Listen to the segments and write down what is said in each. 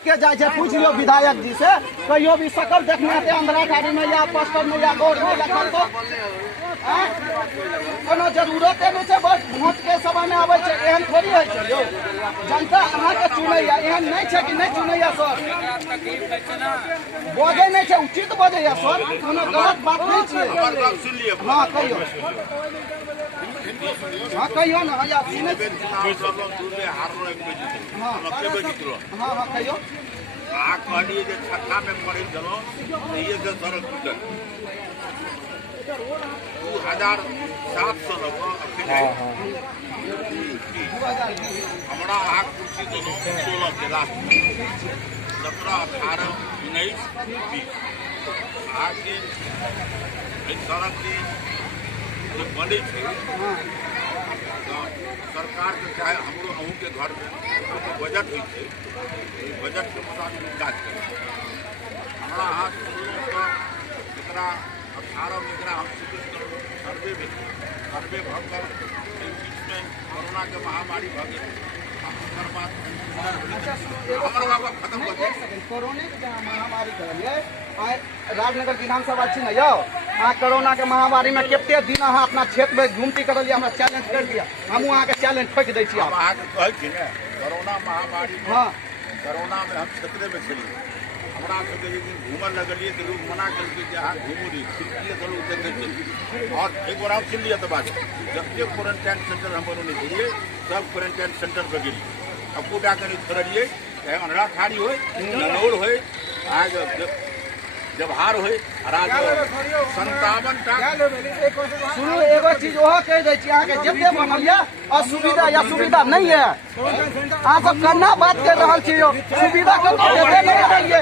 के जाए पूछ लियो विधायक जी से, कहियो भी सकल देखने आते अंधरा ठाड़ी में या पोस्टर में या बोर्ड में लखन तो कोनो जरूरत नहीं है। बस वोट के समय में आवे छे, एहन थोड़ी है छे यो। जनता अहाँ के चुनैया, एहन नहीं छे कि नहीं चुनैया सर। बोझे नहीं छे, उचित बोझे या सर, कोनो गलत बात नहीं छे। हां कहियो, हां कहियो ना या सुने हां हां कहियो आ कहलिए जे छक्का में पड़े चलो ये से सड़क टूटल 2700 लोग हमारा आग कुर्सी दोनों 16 के लास्ट 17 18 19 20 आग के सड़क की जो बनी थी सरकार के चाहे हमरो अहू के घर में बजट हुई थे, बजट के मुताबिक विकास करें हमारा हाथ जितना 18 में हम सर्वे भर बीच में कोरोना के महामारी भ गई खत्म हो जाए। कोरोना के महामारी राजनगर विधानसभा छी ना यो, अहाँ कोरोना के महामारी में कते दिन अहाँ अपना क्षेत्र में घूमती करलिए, हमरा चैलेंज कर दिया, हम अहाँ के चैलेंज ठोक दै छी। हम अहाँ के कहै छी ने कोरोना महामारी में, हाँ कोरोना में हम क्षेत्र में छलिए, हमरा सबके एक दिन घूमल लगलिए तो लोग मना करके कि अहाँ घूमू नहीं खिड़की चलो उतर और एक बार हम सुन लिया तो बात जबकि क्वारंटाइन सेंटर हम बनने चाहिए सब क्वारंटाइन सेंटर पर गेली अब को जाकर छोड़िए चाहे अनरा ठाड़ी हो ननौर हो आज जबहार हो 57 सुनो एगो चीज ओहो कह दै छी, अहाँ के जते बनलिए असुविधा या सुविधा नहीं है, अहाँ सब केना बात कर रहल छी यो, सुविधा कतो देबे नहीं करलिए,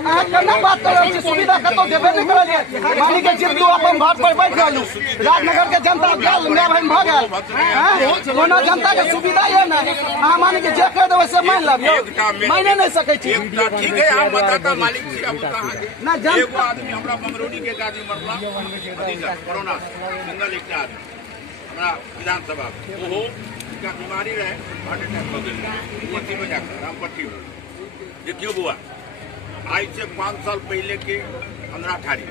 अहाँ केना बात कर रहल छी, सुविधा कतो देबे नहीं करलिए। मानी के जितू अपन घर पर बैठ रहलू, राजनगर के जनता गेल मैं भाई भ गेल, कोनो जनता के सुविधा ये ना, अहाँ मानी के जे कह देबै से मान लबियो, माने नहीं सकै छी। ठीक है आप बताता मालिक छी अब कहां ना एगो आदमी हमरा मंगरौनी के आदमी मरला कोरोना सिंगल एक आदमी हमरा विधानसभा वो क्या बीमारी रहे हार्ट अटैक हो गई पट्टी में जाकर रामपट्टी में ये क्यों हुआ आज से 5 साल पहले के अंधरा ठाड़ी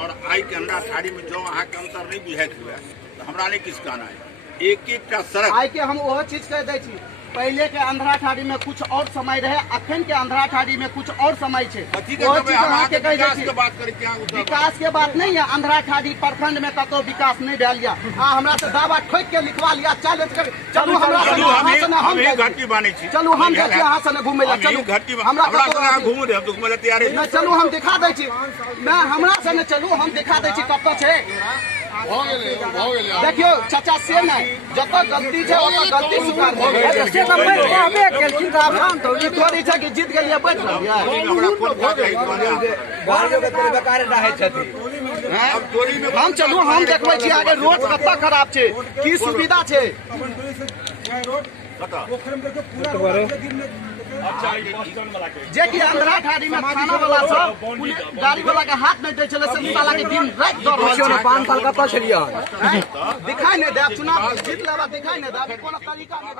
और आई के अंधरा ठाड़ी में जो अहाँ के अंतर नहीं बुझाइत हुआ तो हमरा नहीं किस कहना है एक का सड़क आई के हम वो चीज कह दै छी, पहले के अंधरा ठाड़ी में कुछ और समय रहे, अखन के अंधरा ठाड़ी में कुछ और समय छे। विकास के बात नहीं है, अंधरा ठाड़ी प्रखंड में कतो विकास नहीं भेल या, हमरा से दावा ठोक के लिखवा लिया, चैलेंज कर चलू हमरा से हम घाटी बानी छी, चलू हम देखिए अहाँ से घूमे ला, चलू हमरा घूम रहे हम तो घूमे ला तैयार है, चलू हम दिखा दै छी, मैं हमरा से न चलू हम दिखा दै छी कतो छे। देखियो चाचा से नहीं जत गलती है ओत गलती स्वीकार से हमे केलखिन त आराम तो ई थोड़ी छै कि जीत गेलिए बैठ रहलिए बेकार रहै छथि। हम चलू हम देखबै छी आगे रोड कत्ता खराब छै, की सुविधा छै जे कि अंधरा ठाड़ी में खाना वाला सब गाड़ी वाला के हाथ नहीं दे चले से वाला के दिन रात दौड़ रहल छै। 5 साल कत्ता छलिए दिखाई नहीं दे, चुनाव जीत लेबा दिखाई नहीं दे, कोनो तरीका नहीं